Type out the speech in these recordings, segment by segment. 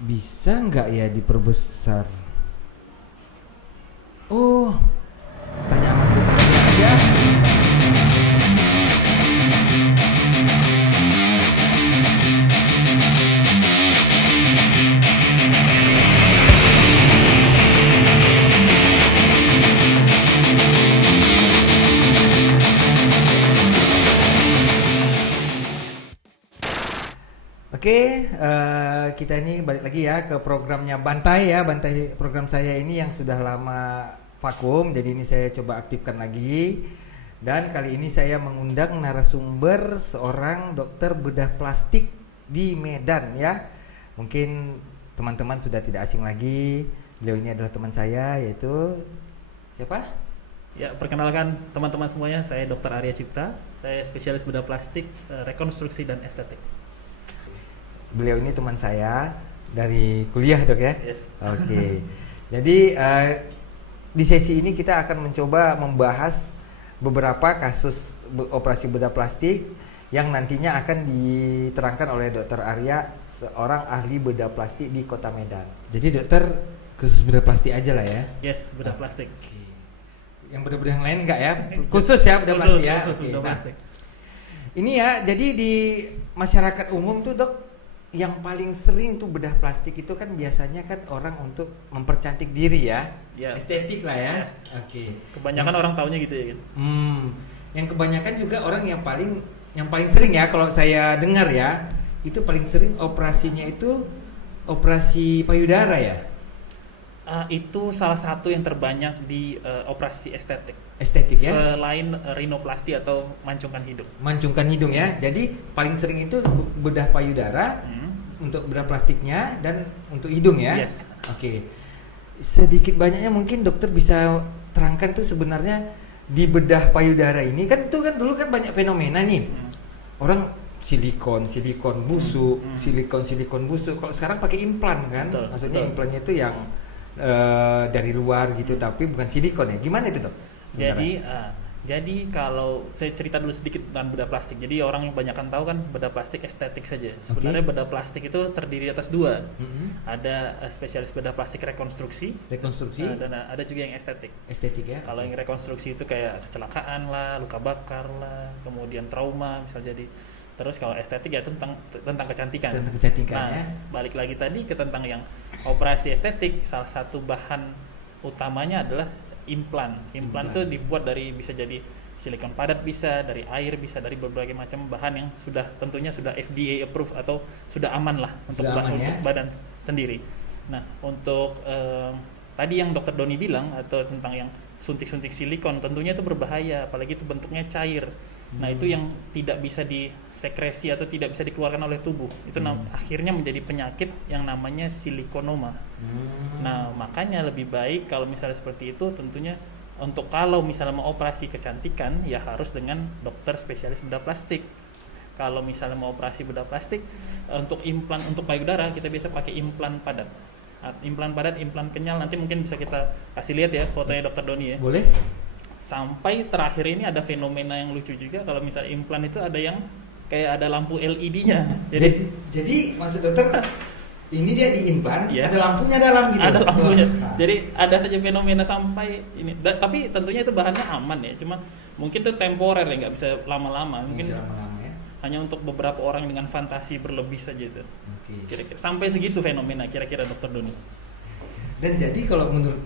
Bisa nggak ya diperbesar? Oh, tanya sama dokter aja. Oke, kita ini balik lagi ya ke programnya Bantai ya, Bantai program saya ini yang sudah lama vakum, jadi ini saya coba aktifkan lagi. Dan kali ini saya mengundang narasumber seorang dokter bedah plastik di Medan ya. Mungkin teman-teman sudah tidak asing lagi, beliau ini adalah teman saya yaitu siapa? Ya, perkenalkan teman-teman semuanya, saya Dr. Arya Cipta, saya spesialis bedah plastik, rekonstruksi dan estetik. Beliau ini teman saya dari kuliah dok ya? Yes. Oke. Jadi di sesi ini kita akan mencoba membahas beberapa kasus operasi bedah plastik yang nantinya akan diterangkan oleh Dr. Arya, seorang ahli bedah plastik di Kota Medan. Jadi dokter khusus bedah plastik aja lah ya? Yes, bedah plastik. Oke. Yang bedah-bedah yang lain enggak ya? Khusus ya bedah plastik ya? Khusus Oke. bedah Nah, plastik. ini ya, jadi di masyarakat umum tuh dok, yang paling sering tuh bedah plastik itu kan biasanya kan orang untuk mempercantik diri ya, Ya. estetik lah ya. Yes. Oke. Kebanyakan orang taunya gitu ya kan. Yang kebanyakan juga orang yang paling sering ya kalau saya dengar ya, itu paling sering operasinya itu operasi payudara ya. Itu salah satu yang terbanyak di operasi estetik. Estetik ya. Selain rinoplasti atau mancungkan hidung. Mancungkan hidung ya. Jadi paling sering itu bedah payudara untuk bedah plastiknya dan untuk hidung ya. Yes. Oke. Sedikit banyaknya mungkin dokter bisa terangkan tuh sebenarnya di bedah payudara ini kan tuh kan dulu kan banyak fenomena nih. Orang silikon busuk, silikon busuk. Kalau sekarang pakai implan kan? Betul, Maksudnya betul. implannya itu yang dari luar gitu tapi bukan silikon ya. Gimana itu, Dok? Jadi kalau saya cerita dulu sedikit tentang bedah plastik. Jadi orang yang banyak tahu kan bedah plastik estetik saja. Sebenarnya bedah plastik itu terdiri atas dua. Ada spesialis bedah plastik rekonstruksi. Dan ada juga yang estetik. Estetik ya. Kalau yang rekonstruksi itu kayak kecelakaan lah, luka bakar lah, kemudian trauma misal jadi. Terus kalau estetik ya tentang kecantikan. Tentang kecantikan Nah, ya. balik lagi tadi ke tentang yang operasi estetik, salah satu bahan utamanya adalah implan. Implan itu dibuat dari bisa jadi silikon padat, bisa dari air, bisa dari berbagai macam bahan yang tentunya sudah FDA approved atau sudah aman lah untuk badan sendiri. Nah, untuk tadi yang Dokter Doni bilang atau tentang yang suntik-suntik silikon, tentunya itu berbahaya, apalagi itu bentuknya cair. Nah, itu yang tidak bisa disekresi atau tidak bisa dikeluarkan oleh tubuh. Itu akhirnya menjadi penyakit yang namanya silikonoma. Nah, makanya lebih baik kalau misalnya seperti itu, tentunya untuk kalau misalnya mau operasi kecantikan ya harus dengan dokter spesialis bedah plastik. Kalau misalnya mau operasi bedah plastik untuk implan untuk payudara, kita biasa pakai implan padat. Implan padat, implan kenyal, nanti mungkin bisa kita kasih lihat ya fotonya Dokter Doni ya. Boleh. Sampai terakhir ini ada fenomena yang lucu juga, kalau misalnya implan itu ada yang kayak ada lampu LED-nya. Jadi maksud dokter ini dia diimplan, Yes. ada lampunya dalam gitu. Ada lampunya. Nah. Jadi ada saja fenomena sampai ini. Tapi tentunya itu bahannya aman ya. Cuma mungkin itu temporer ya, nggak bisa lama-lama. Mungkin Bisa lama-lama ya. hanya untuk beberapa orang dengan fantasi berlebih saja itu. Oke. Kira-kira sampai segitu fenomena kira-kira Dokter Doni. Dan jadi kalau menurut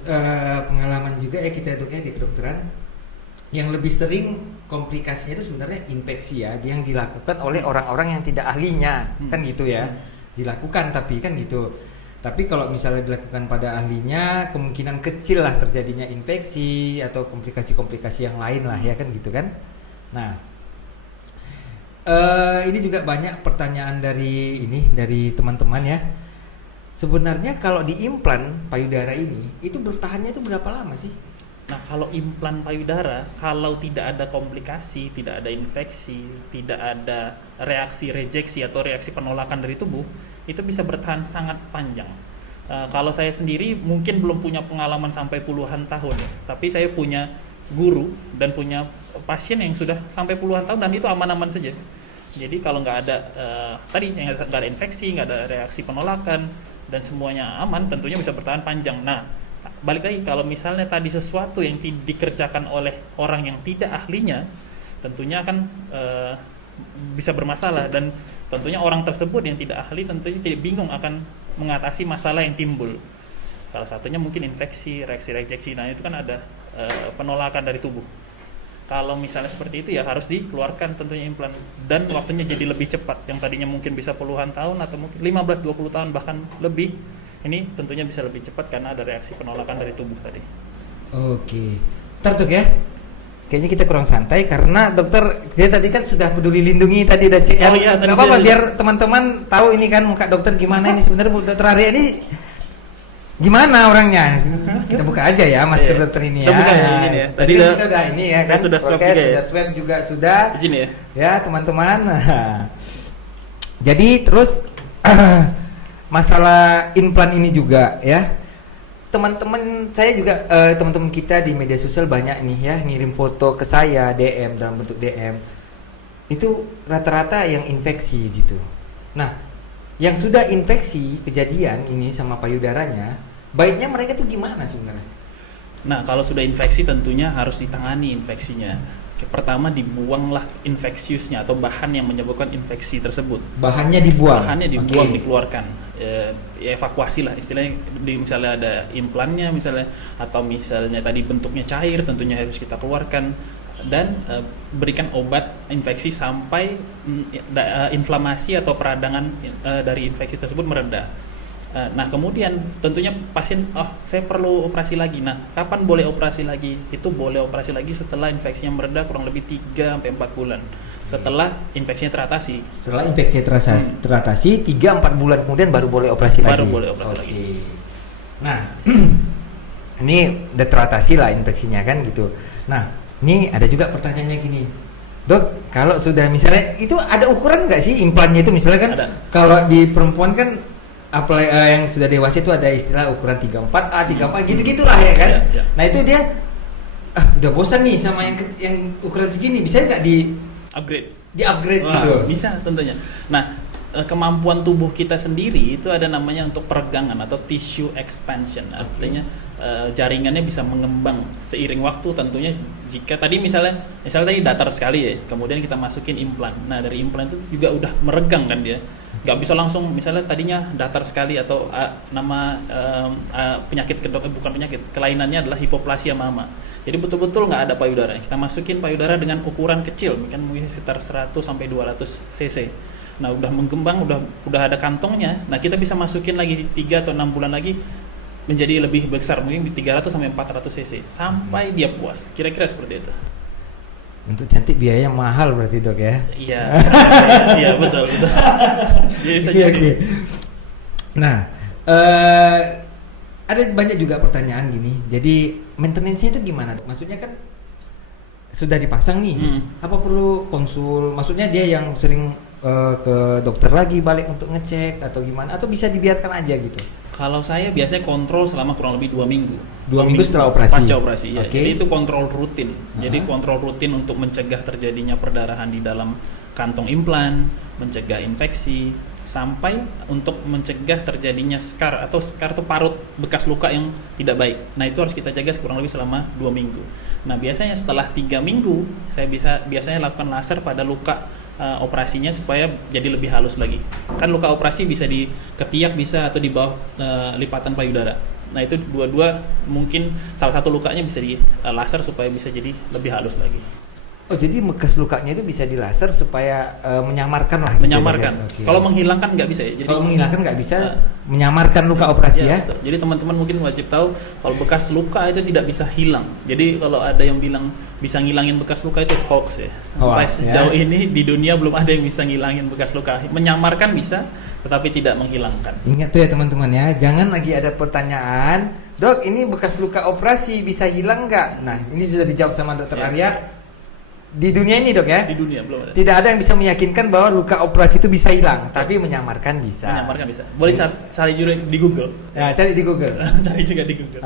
pengalaman juga ya kita dok ya di kedokteran, yang lebih sering komplikasinya itu sebenarnya infeksi ya, yang dilakukan oleh orang-orang yang tidak ahlinya, kan gitu ya. Dilakukan tapi kan gitu. Tapi kalau misalnya dilakukan pada ahlinya, kemungkinan kecil lah terjadinya infeksi atau komplikasi-komplikasi yang lain lah ya kan gitu kan. Nah, ini juga banyak pertanyaan dari teman-teman ya. Sebenarnya kalau diimplan payudara ini itu bertahannya itu berapa lama sih? Nah, kalau implan payudara, kalau tidak ada komplikasi, tidak ada infeksi, tidak ada reaksi rejeksi atau reaksi penolakan dari tubuh, itu bisa bertahan sangat panjang. Kalau saya sendiri mungkin belum punya pengalaman sampai puluhan tahun, tapi saya punya guru dan punya pasien yang sudah sampai puluhan tahun dan itu aman-aman saja. Jadi kalau nggak ada nggak ada infeksi, nggak ada reaksi penolakan, dan semuanya aman, tentunya bisa bertahan panjang. Nah, balik lagi kalau misalnya tadi sesuatu yang dikerjakan oleh orang yang tidak ahlinya, tentunya akan bisa bermasalah, dan tentunya orang tersebut yang tidak ahli tentunya tidak bingung akan mengatasi masalah yang timbul. Salah satunya mungkin infeksi, reaksi rejeksi. Nah, itu kan ada penolakan dari tubuh. Kalau misalnya seperti itu ya harus dikeluarkan tentunya implan, dan waktunya jadi lebih cepat. Yang tadinya mungkin bisa puluhan tahun atau mungkin 15-20 tahun bahkan lebih, ini tentunya bisa lebih cepat karena ada reaksi penolakan dari tubuh tadi. Oke. Ntar Dok ya, kayaknya kita kurang santai karena dokter dia tadi kan sudah peduli lindungi tadi udah cek kan. Oh iya, Gak apa-apa biar teman-teman tahu ini kan muka dokter gimana ini sebenarnya. Dokter Arya ini gimana orangnya? Kita buka aja ya masker dokter ini ya. Kita buka ya, ini ya. Tadi kan kita udah ini ya kan. sudah swab Oke, juga ya. sudah swab juga sudah. Di sini ya. Ya teman-teman. Jadi terus masalah implan ini juga ya. Teman-teman saya juga teman-teman kita di media sosial banyak nih ya ngirim foto ke saya DM dalam bentuk DM. Itu rata-rata yang infeksi gitu. Nah, yang sudah infeksi kejadian ini sama payudaranya, baiknya mereka tuh gimana sebenarnya? Nah, kalau sudah infeksi tentunya harus ditangani infeksinya. Pertama dibuanglah infeksiusnya atau bahan yang menyebabkan infeksi tersebut. Bahannya dibuang. Bahannya dibuang, Oke. dikeluarkan. Evakuasi lah istilahnya. Misalnya ada implannya misalnya, atau misalnya tadi bentuknya cair, tentunya harus kita keluarkan, dan berikan obat infeksi sampai inflamasi atau peradangan dari infeksi tersebut mereda. Nah, kemudian tentunya pasien, saya perlu operasi lagi. Nah, kapan boleh operasi lagi? Itu boleh operasi lagi setelah infeksinya mereda kurang lebih 3-4 bulan setelah infeksinya teratasi. Setelah infeksi teratasi 3-4 bulan kemudian baru boleh operasi lagi. Baru boleh operasi lagi. Nah, ini udah teratasi lah infeksinya kan gitu. Nah, ini ada juga pertanyaannya gini. Dok, kalau sudah misalnya itu ada ukuran nggak sih implannya itu misalnya kan? Ada. Kalau di perempuan kan yang sudah dewasa itu ada istilah ukuran 34A, 34 gitu-gitulah ya kan. Ya. Nah, itu dia udah bosan nih sama yang ukuran segini, bisa nggak di upgrade Wah, gitu? bisa tentunya. Nah, kemampuan tubuh kita sendiri itu ada namanya untuk peregangan atau tissue expansion. Artinya jaringannya bisa mengembang seiring waktu tentunya. Jika tadi misalnya tadi datar sekali ya, kemudian kita masukin implan. Nah, dari implan itu juga udah meregang kan dia. Nggak bisa langsung misalnya tadinya datar sekali atau nama penyakit bukan penyakit, kelainannya adalah hipoplasia mama. Jadi betul-betul nggak ada payudara. Kita masukin payudara dengan ukuran kecil, mungkin sekitar 100 sampai 200 cc. Nah, udah mengembang, udah ada kantongnya. Nah, kita bisa masukin lagi 3 atau 6 bulan lagi menjadi lebih besar, mungkin 300 sampai 400 cc sampai dia puas. Kira-kira seperti itu. Untuk cantik biayanya mahal berarti Dok ya? Iya, iya betul. Jadi bisa Oke. jadi. Nah, ada banyak juga pertanyaan gini. Jadi maintenance-nya itu gimana? Maksudnya kan sudah dipasang nih, apa perlu konsul? Maksudnya dia yang sering ke dokter lagi balik untuk ngecek atau gimana? Atau bisa dibiarkan aja gitu? Kalau saya biasanya kontrol selama kurang lebih 2 minggu. 2 minggu setelah operasi? Pasca operasi, ya. Okay. Jadi itu kontrol rutin. Jadi kontrol rutin untuk mencegah terjadinya perdarahan di dalam kantong implan, mencegah infeksi, sampai untuk mencegah terjadinya scar atau scar itu parut bekas luka yang tidak baik. Nah, itu harus kita jaga kurang lebih selama 2 minggu. Nah, biasanya setelah 3 minggu saya biasanya lakukan laser pada luka operasinya supaya jadi lebih halus lagi. Kan luka operasi bisa di ketiak bisa atau di bawah lipatan payudara. Nah, itu dua-dua mungkin salah satu lukanya bisa di laser supaya bisa jadi lebih halus lagi. Oh, jadi bekas lukanya itu bisa dilaser supaya menyamarkan lah gitu. Menyamarkan. Okay. Kalau menghilangkan nggak bisa ya. Jadi kalau menghilangkan nggak bisa, menyamarkan luka operasi ya. Betul. Jadi teman-teman mungkin wajib tahu kalau bekas luka itu tidak bisa hilang. Jadi kalau ada yang bilang bisa ngilangin bekas luka itu hoax ya. Sampai sejauh ini di dunia belum ada yang bisa ngilangin bekas luka. Menyamarkan bisa, tetapi tidak menghilangkan. Ingat tuh ya teman-teman ya, jangan lagi ada pertanyaan, Dok ini bekas luka operasi bisa hilang nggak? Nah, ini sudah dijawab sama Dokter Arya. Di dunia ini Dok ya? Di dunia belum ada. Tidak ada yang bisa meyakinkan bahwa luka operasi itu bisa hilang, tapi menyamarkan bisa. Menyamarkan bisa. Boleh cari juga di Google. Ya, cari di Google. Cari juga di Google.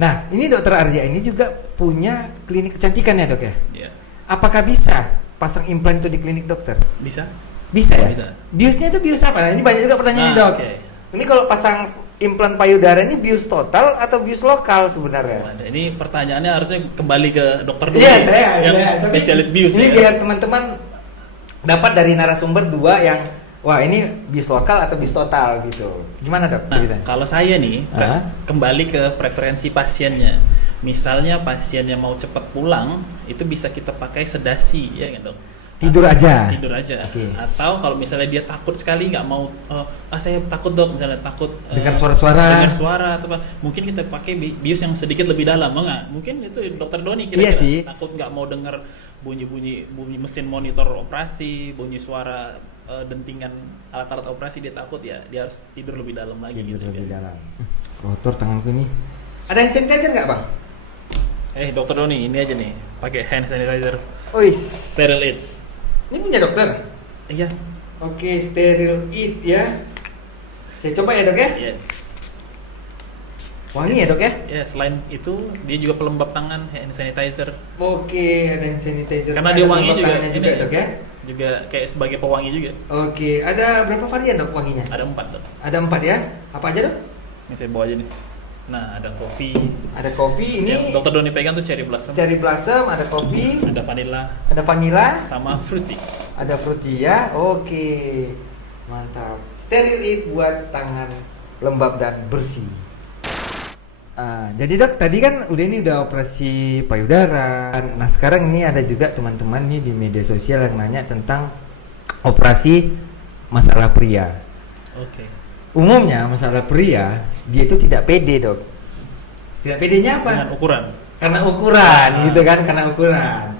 Nah, ini Dokter Arya ini juga punya klinik kecantikan ya Dok ya? Iya. Apakah bisa pasang implan itu di klinik dokter? Bisa? Bisa ya? Bisa. Biusnya itu bius apa? Nah, ini banyak juga pertanyaannya Dok. Oke. Ini kalau pasang implan payudara ini bius total atau bius lokal sebenarnya? Waduh, ini pertanyaannya harusnya kembali ke dokter dulu Iya, yang saya. spesialis bius Ini ya. biar teman-teman dapat dari narasumber dua yang wah ini bius lokal atau bius total gitu. Gimana dok Nah, ceritanya? kalau saya nih kembali ke preferensi pasiennya. Misalnya pasiennya mau cepat pulang, itu bisa kita pakai sedasi ya kan dok. Tidur aja. Tidur aja. Oke. Atau kalau misalnya dia takut sekali nggak mau, saya takut dok, misalnya takut Dengar suara-suara. dengar suara atau apa, mungkin kita pakai bius yang sedikit lebih dalam, enggak? Mungkin itu dokter Doni Iya kira-kira sih. takut nggak mau dengar bunyi mesin monitor operasi, bunyi suara dentingan alat-alat operasi, dia takut ya, dia harus tidur lebih dalam lagi Tidur gitu lebih biasanya. dalam. Kotor tanganku ini. Ada hand sanitizer nggak bang? Dokter Doni ini aja nih, pakai hand sanitizer Ois. Sterile It. Ini punya dokter. Iya. Oke, Sterile It ya. Saya coba ya dok ya. Yes. Wangi ya dok ya. Ya, selain itu dia juga pelembab tangan, hand sanitizer. Oke, ada hand sanitizer. Karena Ada dia wangi pelembab juga, tangannya juga ini dok ya. Juga kayak sebagai pewangi juga. Oke, ada berapa varian dok wanginya? Ada 4 dok. Ada 4 ya. Apa aja dok? Ini saya bawa aja nih. Nah, ada kopi. Ada kopi ini. Yang dokter Doni pegang tuh cherry blossom. Cherry blossom, ada kopi, Ada vanilla ada vanilla, sama fruity. ada fruity ya. Oke. Mantap. Sterile It buat tangan lembab dan bersih. Jadi dok, tadi kan udah operasi payudara. Nah sekarang ini ada juga teman-teman nih di media sosial yang nanya tentang operasi masalah pria. Oke. Umumnya masalah pria dia itu tidak pede dok. Tidak pedenya apa? Dengan ukuran. Karena ukuran gitu kan, karena ukuran.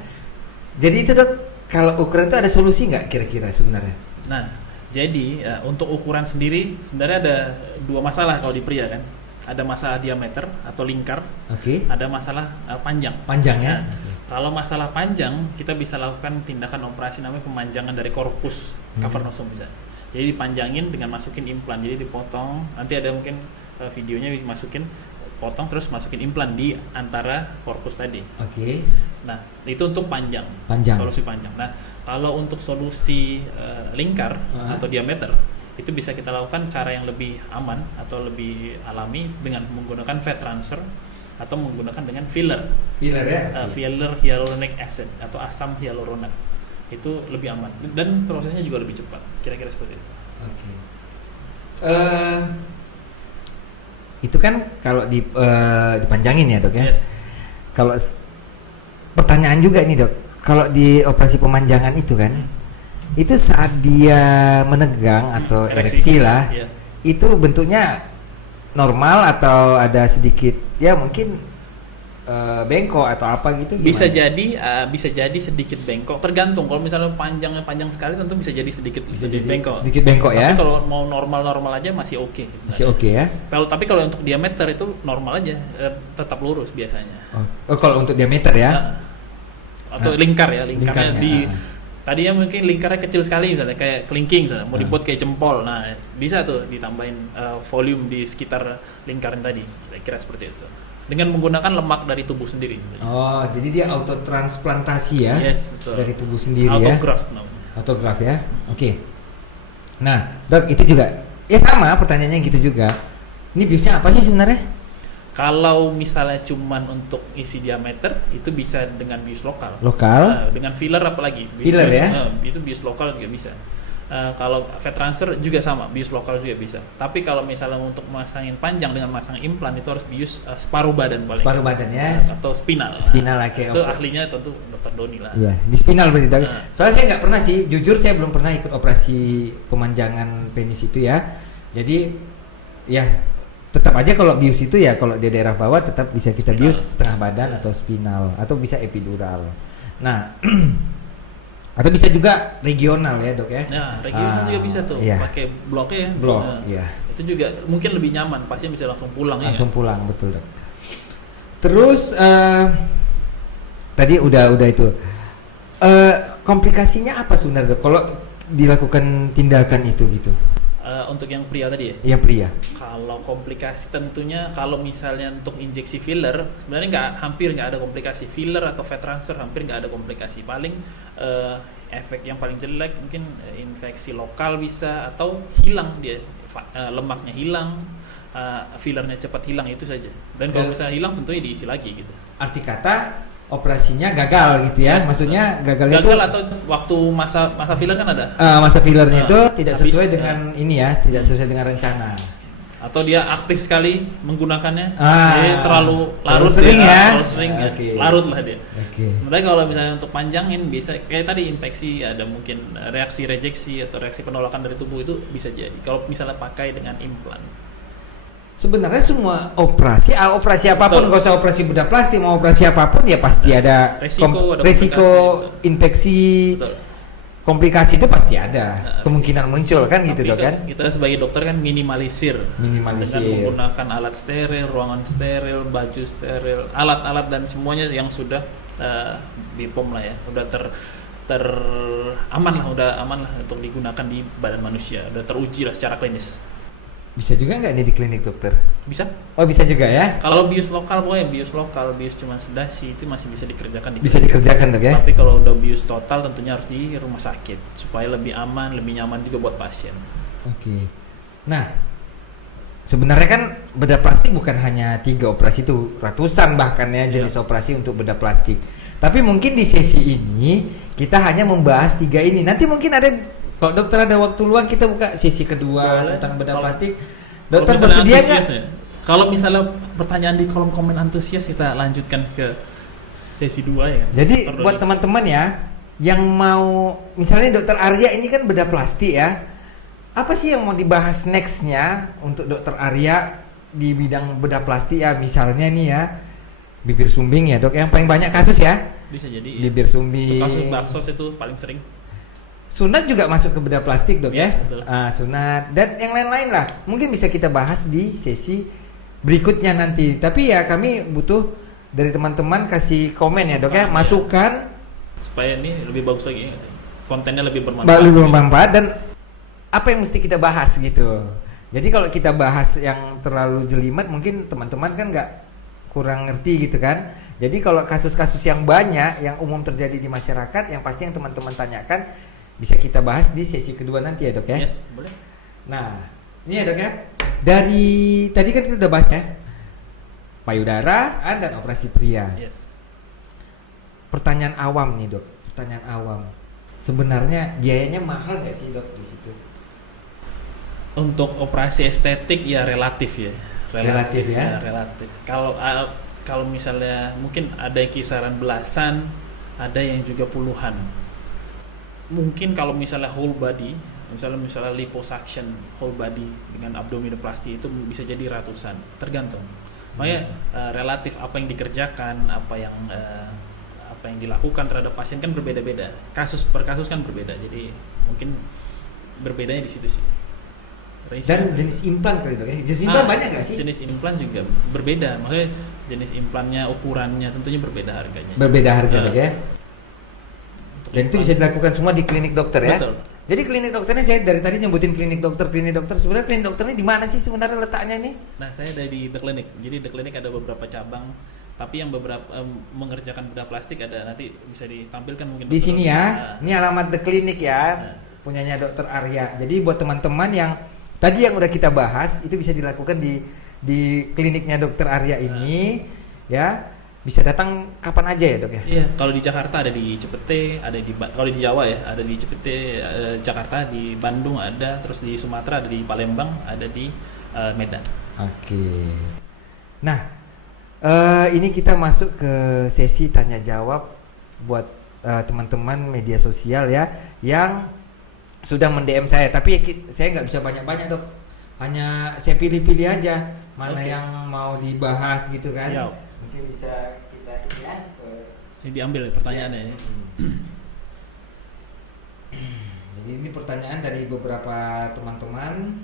Jadi itu dok, kalau ukuran itu ada solusi nggak kira-kira sebenarnya? Nah, jadi untuk ukuran sendiri sebenarnya ada 2 masalah kalau di pria kan. Ada masalah diameter atau lingkar, Oke. ada masalah panjang. Panjang ya? Nah, kalau masalah panjang, kita bisa lakukan tindakan operasi namanya pemanjangan dari korpus cavernosum bisa. Jadi dipanjangin dengan masukin implan. Jadi dipotong. Nanti ada mungkin videonya dimasukin, potong terus masukin implan di antara korpus tadi. Oke. Nah, itu untuk panjang. Panjang. Solusi panjang. Nah, kalau untuk solusi lingkar atau diameter, itu bisa kita lakukan cara yang lebih aman atau lebih alami dengan menggunakan fat transfer atau menggunakan dengan filler. Filler ya? Filler hyaluronic acid atau asam hyaluronat. Itu lebih aman dan prosesnya juga lebih cepat. Kira-kira seperti itu. Oke. Itu kan kalau dipanjangin ya dok ya. Yes. Kalau pertanyaan juga nih dok, kalau di operasi pemanjangan itu kan, itu saat dia menegang atau ereksi lah, Iya. itu bentuknya normal atau ada sedikit ya mungkin bengkok atau apa gitu? Gimana? Bisa jadi sedikit bengkok, tergantung. Kalau misalnya panjang sekali tentu bisa jadi sedikit bengkok. Sedikit bengkok ya. Tapi kalau mau normal aja masih oke sih sebenarnya. Masih oke ya. Tapi kalau untuk diameter itu normal aja, tetap lurus biasanya. Oh kalau untuk diameter ya? Atau lingkar ya, lingkarnya Lingkarnya, tadinya mungkin lingkarnya kecil sekali misalnya kayak kelingking misalnya, mau dibuat kayak jempol. Nah, bisa tuh ditambahin volume di sekitar lingkaran tadi. Kira-kira seperti itu. Dengan menggunakan lemak dari tubuh sendiri. Oh, jadi dia autotransplantasi ya? Yes, betul. Dari tubuh sendiri Autograft, ya? Autograft ya? Oke. Nah, dok itu juga, ya sama pertanyaannya gitu juga. Ini biusnya apa sih sebenarnya? Kalau misalnya cuman untuk isi diameter, itu bisa dengan bius lokal. Lokal? Dengan filler apalagi. Filler ya? Itu bius lokal juga bisa. Kalau fat transfer juga sama, bius lokal juga bisa. Tapi kalau misalnya untuk masangin panjang dengan masang implan itu harus bius separuh badan paling. Separuh badan ya? Atau spinal. Spinal lagi. Itu ahlinya tentu dokter Doni lah. Iya, di spinal berarti. Soalnya saya nggak pernah sih, jujur saya belum pernah ikut operasi pemanjangan penis itu ya. Jadi ya tetap aja kalau bius itu ya kalau di daerah bawah tetap bisa kita Spinal. bius setengah badan atau spinal atau bisa epidural. Nah, atau bisa juga regional ya dok ya? Nah, regional juga bisa tuh, iya. pakai bloknya ya. Blok, iya. Itu juga mungkin lebih nyaman, pasien bisa langsung pulang Langsung ya. pulang, betul dok. Terus tadi udah itu. Komplikasinya apa sebenarnya dok? Kalau dilakukan tindakan itu gitu? Untuk yang pria tadi ya. Iya pria. Kalau komplikasi tentunya kalau misalnya untuk injeksi filler sebenarnya hampir nggak ada komplikasi. Filler atau fat transfer hampir nggak ada komplikasi. Paling efek yang paling jelek mungkin infeksi lokal bisa atau hilang dia lemaknya hilang, fillernya cepat hilang itu saja. Dan kalau misalnya hilang tentunya diisi lagi gitu. Arti kata operasinya gagal gitu ya, maksudnya gagal itu atau waktu masa filler kan ada masa fillernya itu tidak habis, sesuai dengan ini ya, tidak sesuai dengan rencana, atau dia aktif sekali menggunakannya, terlalu dia terlalu sering ya, larut lah dia. Sebenarnya kalau misalnya untuk panjangin bisa kayak tadi infeksi, ada mungkin reaksi rejeksi atau reaksi penolakan dari tubuh itu bisa jadi kalau misalnya pakai dengan implan. Sebenarnya semua operasi apapun, nggak usah operasi bedah plastik, mau operasi apapun ya pasti ada resiko infeksi, komplikasi itu pasti ada, kemungkinan muncul kan gitu dok kan? Kita sebagai dokter kan minimalisir dengan menggunakan alat steril, ruangan steril, baju steril, alat-alat dan semuanya yang sudah BPOM lah ya, udah aman lah untuk digunakan di badan manusia, udah teruji lah secara klinis. Bisa juga nggak nih di klinik dokter? Bisa. Oh bisa juga ya? Kalau bius lokal bius cuma sedasi itu masih bisa dikerjakan. Bisa dikerjakan dok ya? Tapi kalau udah bius total tentunya harus di rumah sakit supaya lebih aman, lebih nyaman juga buat pasien. Oke. Nah, sebenarnya kan bedah plastik bukan hanya 3 operasi itu, ratusan bahkan ya jenis operasi untuk bedah plastik. Tapi mungkin di sesi ini kita hanya membahas 3 ini. Nanti mungkin ada, kalau dokter ada waktu luang kita buka sesi kedua tentang bedah plastik. Dokter bersedia nggak? Ya. Kalau misalnya pertanyaan di kolom komen antusias kita lanjutkan ke sesi 2 ya. Jadi buat teman-teman ya yang mau, misalnya dokter Arya ini kan bedah plastik ya. Apa sih yang mau dibahas nextnya untuk dokter Arya di bidang bedah plastik ya? Misalnya nih ya bibir sumbing ya dok, yang paling banyak kasus ya. Bisa jadi. Bibir sumbing. Kasus baksos itu paling sering. Sunat juga masuk ke bedah plastik dok ya? Sunat dan yang lain-lain lah. Mungkin bisa kita bahas di sesi berikutnya nanti. Tapi ya kami butuh dari teman-teman kasih komen ya dok ya, masukan supaya ini lebih bagus lagi ya, kontennya lebih bermanfaat. Lebih bermanfaat dan apa yang mesti kita bahas gitu. Jadi kalau kita bahas yang terlalu jelimet mungkin teman-teman kan nggak kurang ngerti gitu kan. Jadi kalau kasus-kasus yang banyak yang umum terjadi di masyarakat yang pasti yang teman-teman tanyakan bisa kita bahas di sesi kedua nanti ya dok ya. Yes, boleh. Nah ini ya dok ya, dari tadi kan kita udah bahas ya payudara dan operasi pria. Yes. Pertanyaan awam nih dok, pertanyaan awam. Sebenarnya biayanya mahal nggak sih dok di situ? Untuk operasi estetik ya relatif ya. Relatif ya. Relatif. Kalau misalnya mungkin ada yang kisaran belasan, ada yang juga puluhan. Mungkin kalau misalnya whole body, misalnya liposuction whole body dengan abdominoplasty itu bisa jadi ratusan, tergantung. Makanya relatif apa yang dikerjakan, apa yang dilakukan terhadap pasien kan berbeda-beda. Kasus per kasus kan berbeda. Jadi mungkin berbedanya di situ sih. Dan jenis implan kali dok ya? Jenis implan banyak nggak sih? Jenis implan juga berbeda, makanya jenis implannya, ukurannya tentunya berbeda harganya. Berbeda harga dok ya? Dan itu bisa dilakukan semua di klinik dokter ya? Betul. Jadi klinik dokternya, saya dari tadi nyebutin klinik dokter. Sebenarnya klinik dokternya di mana sih sebenarnya letaknya nih? Nah saya ada di The Clinic, jadi The Clinic ada beberapa cabang. Tapi yang beberapa mengerjakan bedah plastik ada, nanti bisa ditampilkan mungkin di sini ya. Ini alamat The Clinic ya, punyanya dokter Arya. Jadi buat teman-teman yang tadi yang udah kita bahas itu bisa dilakukan di kliniknya dokter Arya ini ya. Bisa datang kapan aja ya dok ya? Iya, kalau di Jakarta ada di Cipete, kalau di Jawa ya ada di Cipete, Jakarta, di Bandung ada, terus di Sumatera ada di Palembang, ada di Medan. Oke. Nah, ini kita masuk ke sesi tanya jawab buat teman-teman media sosial ya yang sudah mendm saya, tapi saya nggak bisa banyak-banyak dok, hanya saya pilih-pilih aja mana yang mau dibahas gitu kan. Mungkin bisa kita ini ya. Ini diambil ya pertanyaannya ya. Jadi ini pertanyaan dari beberapa teman-teman.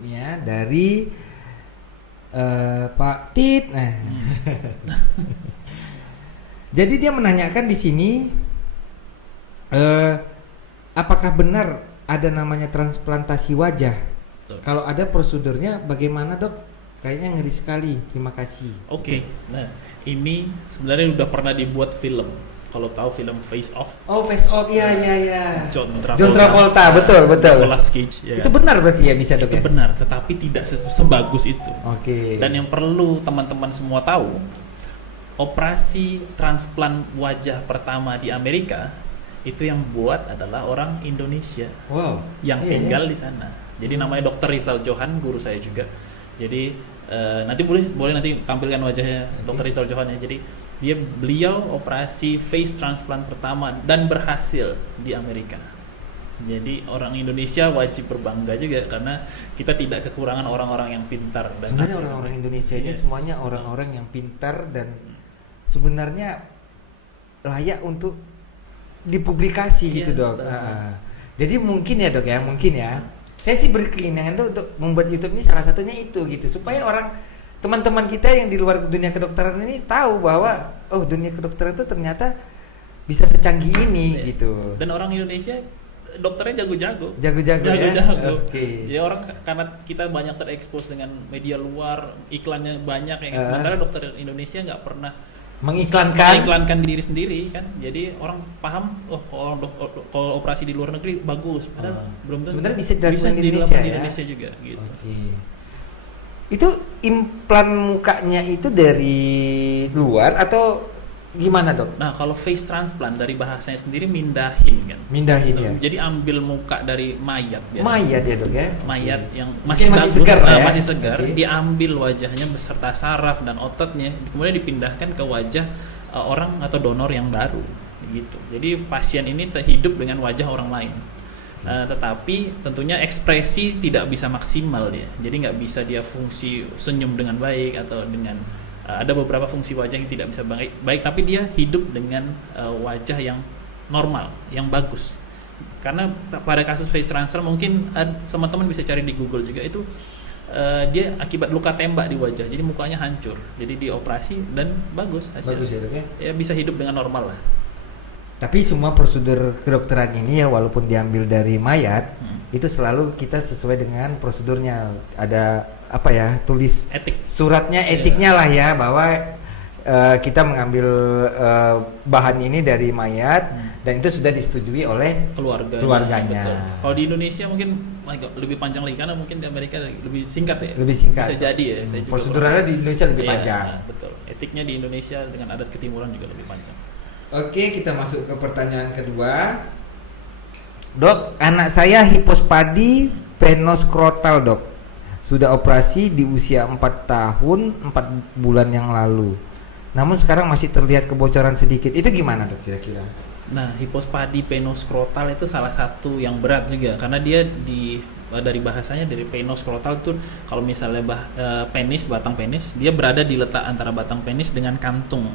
Ini ya dari Pak Tit. Jadi dia menanyakan di sini, Apakah benar ada namanya transplantasi wajah? Betul. Kalau ada prosedurnya bagaimana, Dok? Kayaknya ngeri sekali. Terima kasih. Oke. Nah, ini sebenarnya udah pernah dibuat film. Kalau tahu film Face Off, Oh, Face Off, iya. John John Travolta, betul. Nicolas Cage, ya Itu kan? benar berarti ya bisa, Dok? Itu Ya? benar, tetapi tidak sebagus itu. Oke. Dan yang perlu teman-teman semua tahu, operasi transplant wajah pertama di Amerika itu yang buat adalah orang Indonesia Wow. yang Iya, tinggal ya? di sana. Jadi namanya Dr. Rizal Johan, guru saya juga. Jadi nanti boleh nanti tampilkan wajahnya Dr. Rizal Johan ya. Jadi beliau operasi face transplant pertama dan berhasil di Amerika. Jadi orang Indonesia wajib berbangga juga karena kita tidak kekurangan orang-orang yang pintar. Sebenarnya orang-orang Indonesia ini Yes. semuanya orang-orang yang pintar dan sebenarnya layak untuk dipublikasi gitu, Iya, Dok. betul. Jadi mungkin ya, Dok ya, mungkin ya. Saya sih berkeinginan tuh untuk membuat YouTube ini salah satunya itu gitu, supaya teman-teman kita yang di luar dunia kedokteran ini tahu bahwa dunia kedokteran itu ternyata bisa secanggih ini Iya. gitu. Dan orang Indonesia dokternya jago-jago. Jago-jago ya. Jago-jago. Oke. Jadi orang karena kita banyak terekspos dengan media luar, iklannya banyak ya kan. Ah. Sementara dokter Indonesia nggak pernah Mengiklankan diri sendiri kan. Jadi orang paham kalau operasi di luar negeri bagus, padahal belum tentu. Sebenarnya bisa dilakukan di dilakukan Indonesia di ya? Indonesia juga gitu. Oke. Itu implan mukanya itu dari luar atau gimana, Dok? Nah, kalau face transplant dari bahasanya sendiri mindahin kan. Mindahin ya. Jadi ambil muka dari mayat biasanya. Mayat ya, Dok ya. Mayat Oke. yang Mungkin masih masih bagus, segar lah ya. masih segar, Oke. diambil wajahnya beserta saraf dan ototnya, kemudian dipindahkan ke wajah orang atau donor yang baru, gitu. Jadi pasien ini hidup dengan wajah orang lain, tetapi tentunya ekspresi tidak bisa maksimal dia. Jadi nggak bisa dia fungsi senyum dengan baik atau dengan ada beberapa fungsi wajah yang tidak bisa baik, tapi dia hidup dengan wajah yang normal, yang bagus. Karena pada kasus face transfer mungkin teman-teman bisa cari di Google juga itu dia akibat luka tembak di wajah, jadi mukanya hancur, jadi dioperasi dan bagus hasilnya. Bagus ya, Dok ya. Ya bisa hidup dengan normal lah. Tapi semua prosedur kedokteran ini ya walaupun diambil dari mayat itu selalu kita sesuai dengan prosedurnya. Ada apa ya, tulis Etik. suratnya, etiknya lah ya, bahwa kita mengambil bahan ini dari mayat dan itu sudah disetujui oleh keluarganya. Betul. Kalau di Indonesia mungkin lebih panjang lagi karena mungkin di Amerika lebih singkat ya. Lebih singkat. Bisa jadi ya. Saya juga Prosedurnya di Indonesia lebih Iya, panjang. betul. Etiknya di Indonesia dengan adat ketimuran juga lebih panjang. Oke, kita masuk ke pertanyaan kedua. Dok, anak saya hipospadi penoskrotal, Dok. Sudah operasi di usia 4 tahun 4 bulan yang lalu. Namun sekarang masih terlihat kebocoran sedikit. Itu gimana, Dok, kira-kira? Nah, hipospadi penoskrotal itu salah satu yang berat juga karena dia dari bahasanya dari penoskrotal itu kalau misalnya penis, batang penis, dia berada di letak antara batang penis dengan kantung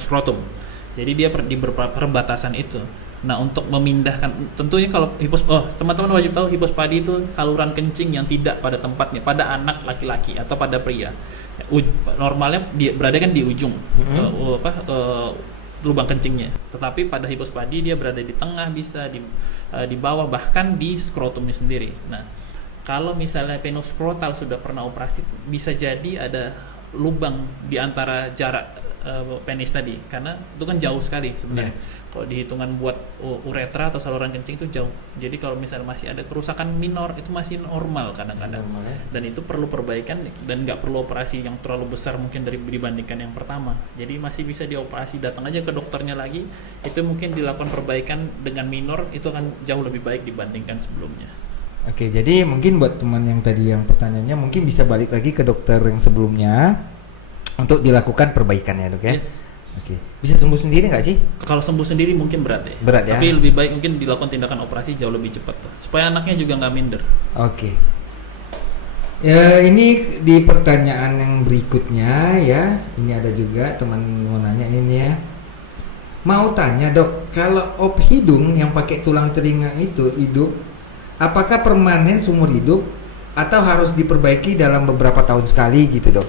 skrotum. Jadi dia di perbatasan itu. Nah, untuk memindahkan tentunya kalau teman-teman wajib tahu hipospadi itu saluran kencing yang tidak pada tempatnya pada anak laki-laki atau pada pria. Normalnya dia berada kan di ujung lubang kencingnya. Tetapi pada hipospadi dia berada di tengah, bisa di bawah, bahkan di skrotumnya sendiri. Nah, kalau misalnya penoskrotal sudah pernah operasi, bisa jadi ada lubang di antara jarak penis tadi, karena itu kan jauh sekali sebenarnya. Kalau dihitungan buat uretra atau saluran kencing itu jauh. Jadi kalau misalnya masih ada kerusakan minor itu masih normal kadang-kadang. Normal, ya? Dan itu perlu perbaikan dan nggak perlu operasi yang terlalu besar mungkin dibandingkan yang pertama. Jadi masih bisa dioperasi, datang aja ke dokternya lagi. Itu mungkin dilakukan perbaikan dengan minor, itu akan jauh lebih baik dibandingkan sebelumnya. Oke, jadi mungkin buat teman yang tadi yang pertanyaannya mungkin bisa balik lagi ke dokter yang sebelumnya untuk dilakukan perbaikan ya, Dok ya. Yes. Oke, bisa sembuh sendiri nggak sih? Kalau sembuh sendiri mungkin berat ya. Berat ya. Tapi lebih baik mungkin dilakukan tindakan operasi jauh lebih cepat tuh, supaya anaknya juga nggak minder. Oke. Ya, ini di pertanyaan yang berikutnya ya. Ini ada juga teman mau nanya ini ya. Mau tanya, Dok, kalau op hidung yang pakai tulang telinga itu hidup, apakah permanen seumur hidup atau harus diperbaiki dalam beberapa tahun sekali gitu, Dok?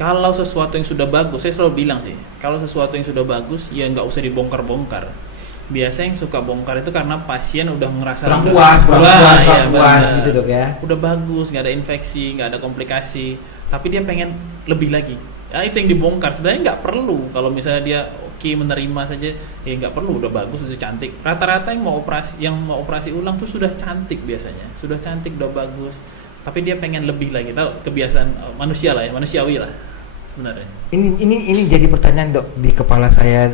Kalau sesuatu yang sudah bagus, saya selalu bilang sih, kalau sesuatu yang sudah bagus ya nggak usah dibongkar-bongkar. Biasanya yang suka bongkar itu karena pasien udah ngerasa kurang puas benar. gitu dok ya. Udah bagus, nggak ada infeksi, nggak ada komplikasi, tapi dia pengen lebih lagi. Ya itu yang dibongkar. Sebenarnya nggak perlu. Kalau misalnya dia oke menerima saja, ya nggak perlu. Udah bagus, udah cantik. Rata-rata yang mau operasi ulang tuh sudah cantik biasanya, sudah cantik, udah bagus. Tapi dia pengen lebih lagi. Tahu kebiasaan manusia lah ya, manusiawi lah sebenarnya. Ini jadi pertanyaan dok di kepala saya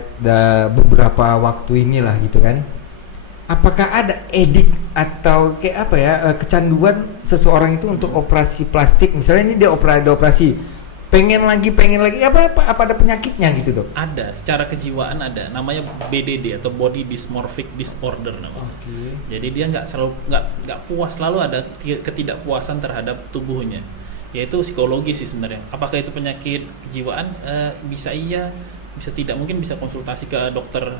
beberapa waktu inilah gitu kan. Apakah ada edik atau kayak apa ya kecanduan seseorang itu untuk operasi plastik? Misalnya ini dia operasi, pengen lagi apa ada penyakitnya gitu dok? Ada, secara kejiwaan ada, namanya BDD atau Body Dysmorphic Disorder namanya. Okay. Jadi dia nggak puas, selalu ada ketidakpuasan terhadap tubuhnya. Yaitu psikologis sih sebenarnya. Apakah itu penyakit kejiwaan? Bisa iya, bisa tidak. Mungkin bisa konsultasi ke dokter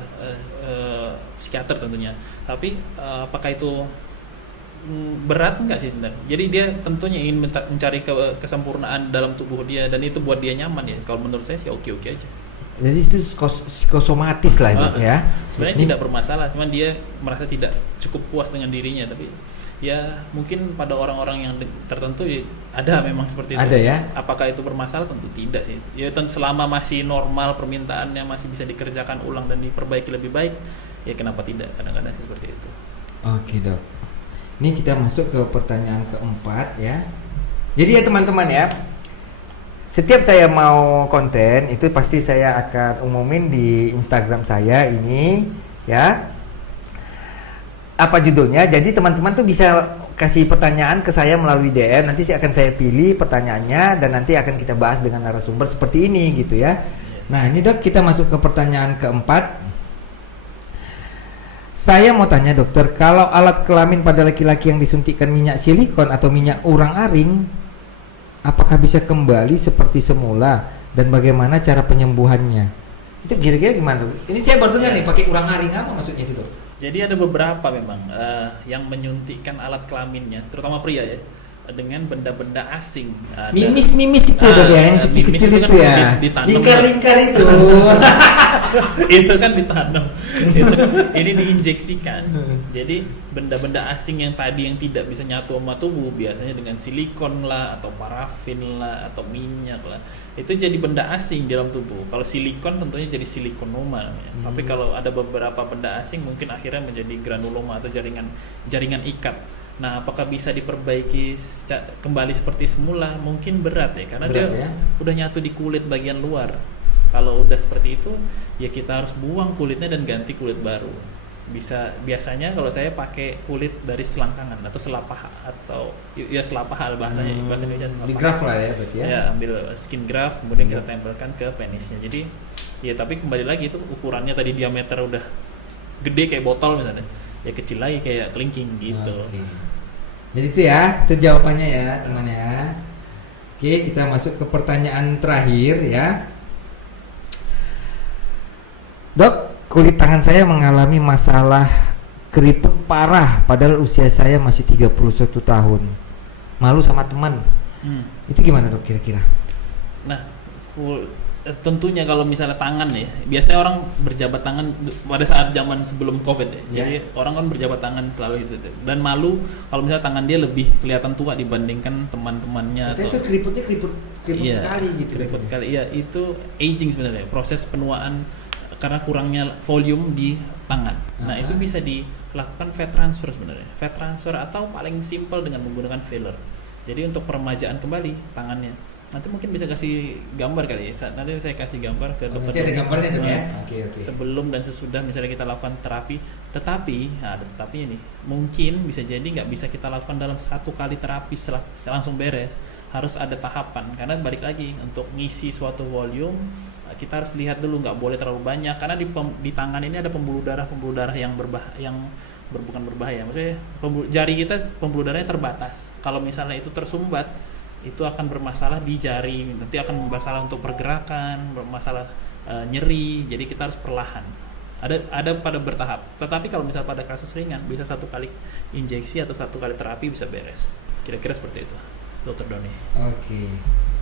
psikiater tentunya. Tapi apakah itu berat enggak sih sebenarnya? Jadi dia tentunya ingin mencari kesempurnaan dalam tubuh dia dan itu buat dia nyaman ya. Kalau menurut saya sih oke-oke aja. Jadi itu psikosomatis lah dok ya. Sebenarnya tidak bermasalah, cuman dia merasa tidak cukup puas dengan dirinya. Tapi ya mungkin pada orang-orang yang tertentu ya, ada memang seperti itu. Ada ya. Apakah itu bermasalah? Tentu tidak sih. Ya selama masih normal permintaannya, masih bisa dikerjakan ulang dan diperbaiki lebih baik, ya kenapa tidak? Kadang-kadang sih seperti itu. Oke dok. Ini kita masuk ke pertanyaan keempat ya. Jadi ya teman-teman ya, setiap saya mau konten itu pasti saya akan umumin di Instagram saya ini ya. Apa judulnya? Jadi teman-teman tuh bisa kasih pertanyaan ke saya melalui DM. Nanti akan saya pilih pertanyaannya dan nanti akan kita bahas dengan narasumber seperti ini gitu ya. Yes. Nah ini dok, kita masuk ke pertanyaan keempat. Saya mau tanya dokter, kalau alat kelamin pada laki-laki yang disuntikkan minyak silikon atau minyak urang-aring, apakah bisa kembali seperti semula dan bagaimana cara penyembuhannya? Itu kira-kira gimana? Ini saya baru dengar nih pakai urang-aring, apa maksudnya itu dok? Jadi ada beberapa memang yang menyuntikkan alat kelaminnya, terutama pria ya, dengan benda-benda asing. Mimis itu dok ya, yang kecil-kecil itu, kan ya. Lingkar-lingkar itu. Itu kan ditanam. Ini diinjeksikan. Jadi benda-benda asing yang tadi yang tidak bisa nyatu sama tubuh, biasanya dengan silikon lah atau parafin lah atau minyak lah, itu jadi benda asing di dalam tubuh. Kalau silikon tentunya jadi silikonoma namanya. Tapi kalau ada beberapa benda asing mungkin akhirnya menjadi granuloma atau jaringan ikat. Nah, apakah bisa diperbaiki kembali seperti semula? Mungkin berat ya, karena dia udah nyatu di kulit bagian luar. Kalau udah seperti itu, ya kita harus buang kulitnya dan ganti kulit baru. Biasanya kalau saya pakai kulit dari selangkangan atau selapah atau ya selapah bahasanya, bahasa Indonesia selapah. Di graft lah ya berarti ya. Ya, ambil skin graft kemudian kita tempelkan ke penisnya. Jadi ya tapi kembali lagi itu ukurannya tadi diameter udah gede kayak botol misalnya. Ya kecil lagi kayak kelingking gitu. Jadi itu ya, itu jawabannya ya teman ya. Oke, kita masuk ke pertanyaan terakhir ya. Dok, kulit tangan saya mengalami masalah keriput parah padahal usia saya masih 31 tahun. Malu sama teman. Itu gimana dok kira-kira? Nah, tentunya kalau misalnya tangan ya, biasanya orang berjabat tangan pada saat zaman sebelum COVID ya. Jadi orang kan berjabat tangan selalu gitu. Dan malu kalau misalnya tangan dia lebih kelihatan tua dibandingkan teman-temannya. Itu keriput sekali gitu. Keriput sekali. Iya, itu aging sebenarnya, proses penuaan karena kurangnya volume di tangan. Nah, itu bisa dilakukan fat transfer sebenarnya. Fat transfer atau paling simpel dengan menggunakan filler. Jadi untuk peremajaan kembali tangannya. Nanti mungkin bisa kasih gambar kali ya. Nanti saya kasih gambar ke dokter. Nanti ada gambarnya tuh ya. Oke. Sebelum dan sesudah misalnya kita lakukan terapi. Tetapi, ada tetapinya nih. Mungkin bisa jadi nggak bisa kita lakukan dalam satu kali terapi langsung beres. Harus ada tahapan. Karena balik lagi untuk ngisi suatu volume, kita harus lihat dulu, nggak boleh terlalu banyak. Karena di tangan ini ada pembuluh darah yang bukan berbahaya. Maksudnya jari kita pembuluh darahnya terbatas. Kalau misalnya itu tersumbat, itu akan bermasalah di jari, nanti akan bermasalah untuk pergerakan, bermasalah nyeri. Jadi kita harus perlahan. Ada pada bertahap. Tetapi kalau misalnya pada kasus ringan, bisa satu kali injeksi atau satu kali terapi bisa beres. Kira-kira seperti itu, Dokter Doni. Oke.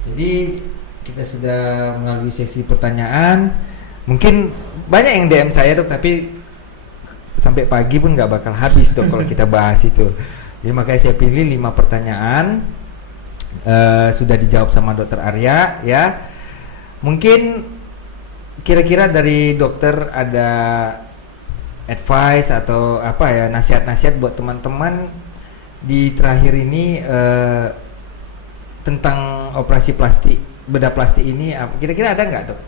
Jadi kita sudah melalui sesi pertanyaan. Mungkin banyak yang DM saya dok, tapi sampai pagi pun nggak bakal habis dok kalau kita bahas itu. Jadi makanya saya pilih 5 pertanyaan. Sudah dijawab sama dokter Arya ya. Mungkin kira-kira dari dokter ada advice atau apa ya, nasihat-nasihat buat teman-teman di terakhir ini tentang operasi bedah plastik ini. Kira-kira ada nggak dok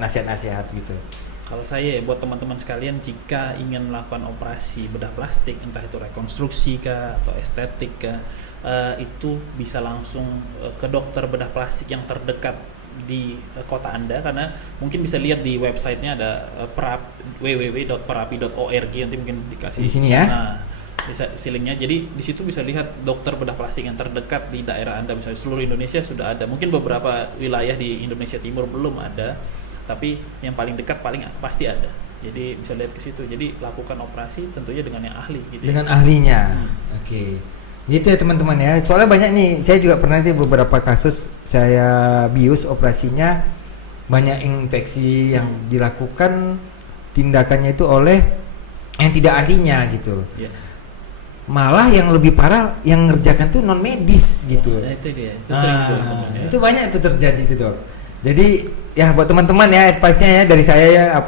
nasihat-nasihat gitu? Kalau saya buat teman-teman sekalian, jika ingin melakukan operasi bedah plastik, entah itu rekonstruksi kah atau estetik kah, itu bisa langsung ke dokter bedah plastik yang terdekat di kota Anda, karena mungkin bisa lihat di websitenya ada www.perapi.org, nanti mungkin dikasih di sini ya. Nah, bisa linknya. Jadi di situ bisa lihat dokter bedah plastik yang terdekat di daerah Anda. Misalnya seluruh Indonesia sudah ada, mungkin beberapa wilayah di Indonesia Timur belum ada, tapi yang paling dekat paling pasti ada. Jadi bisa lihat ke situ. Jadi lakukan operasi tentunya dengan yang ahli gitu. Dengan ahlinya. Oke. Gitu ya teman-teman ya. Soalnya banyak nih, saya juga pernah beberapa kasus saya bius operasinya, banyak infeksi yang dilakukan tindakannya itu oleh yang tidak ahlinya gitu. Malah yang lebih parah yang ngerjakan tuh non medis gitu. Nah, itu dia. Itu sering teman-teman. Itu banyak itu terjadi itu dok. Jadi ya buat teman-teman ya, advice-nya ya dari saya ya,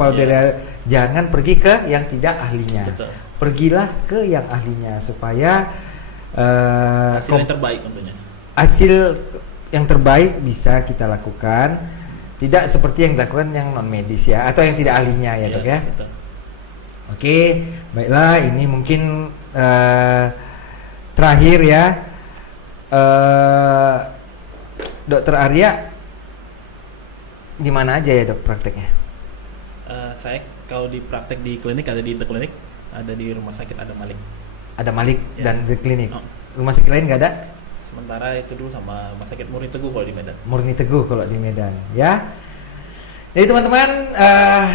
jangan pergi ke yang tidak ahlinya. Betul. Pergilah ke yang ahlinya supaya hasil yang terbaik tentunya. Hasil yang terbaik bisa kita lakukan, tidak seperti yang dilakukan yang non medis ya, atau yang tidak ahlinya ya dok ya. Betul. Oke, baiklah, ini mungkin terakhir ya, dokter Arya di mana aja ya dok prakteknya? Saya kalau di praktek di klinik ada di Interklinik, ada di rumah sakit ada Malik. Ada Malik dan di klinik. Oh. Rumah sakit lain nggak ada? Sementara itu dulu sama rumah sakit Murni Teguh kalau di Medan. Murni Teguh kalau di Medan ya. Jadi teman-teman,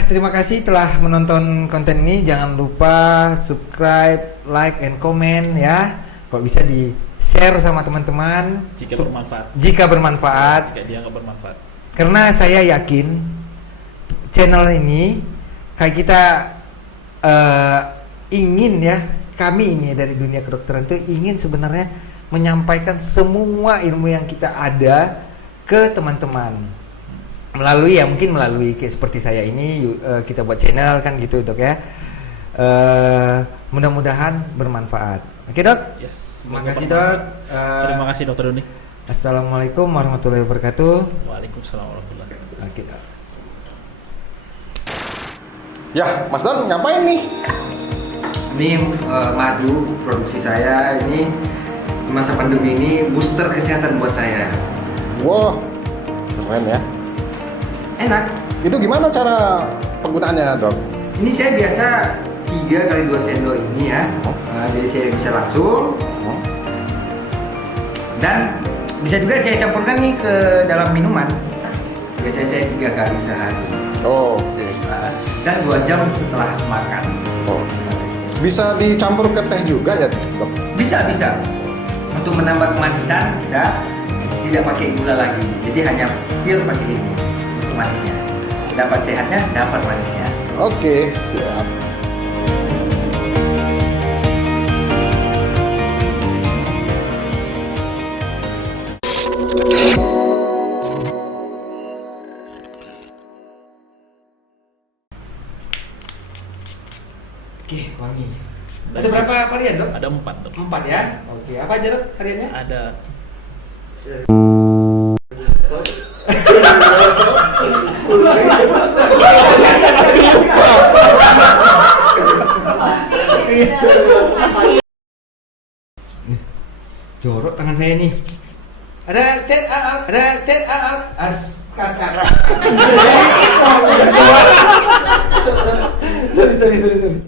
terima kasih telah menonton konten ini. Jangan lupa subscribe, like, and comment ya. Kalau bisa di share sama teman-teman. Jika bermanfaat. Jika bermanfaat. Jika dianggap bermanfaat. Karena saya yakin channel ini kayak kita ingin ya, kami ini dari dunia kedokteran itu ingin sebenarnya menyampaikan semua ilmu yang kita ada ke teman-teman melalui ya, mungkin melalui kayak seperti saya ini, kita buat channel kan gitu dok ya. Mudah-mudahan bermanfaat. Oke dok? Yes. Terima kasih dok. Terima kasih dokter Doni. Assalamualaikum warahmatullahi wabarakatuh. Waalaikumsalam warahmatullahi wabarakatuh. Oke dok. Ya, Mas Don ngapain nih? Ini madu produksi saya ini di masa pandemi ini booster kesehatan buat saya. Wow, keren ya. Enak. Itu gimana cara penggunaannya, Dok? Ini saya biasa 3 kali 2 sendok ini ya. Jadi saya bisa langsung. Dan bisa juga saya campurkan nih ke dalam minuman. Biasanya saya 3 kali sehari. Oh, oke. Dan 2 jam setelah makan. Oh. Bisa dicampur ke teh juga ya, Dok? Bisa. Untuk menambah kemanisan bisa. Tidak pakai gula lagi. Jadi hanya pil pakai ini untuk manisnya. Dapat sehatnya, dapat manisnya. Oke, siap. Oke, wangi. Ada berapa varian dok? Ada 4 dok. 4 ya. Oke, apa aja dok variannya? Ada jorok tangan saya nih. Ada stand up, kakak. Sorry.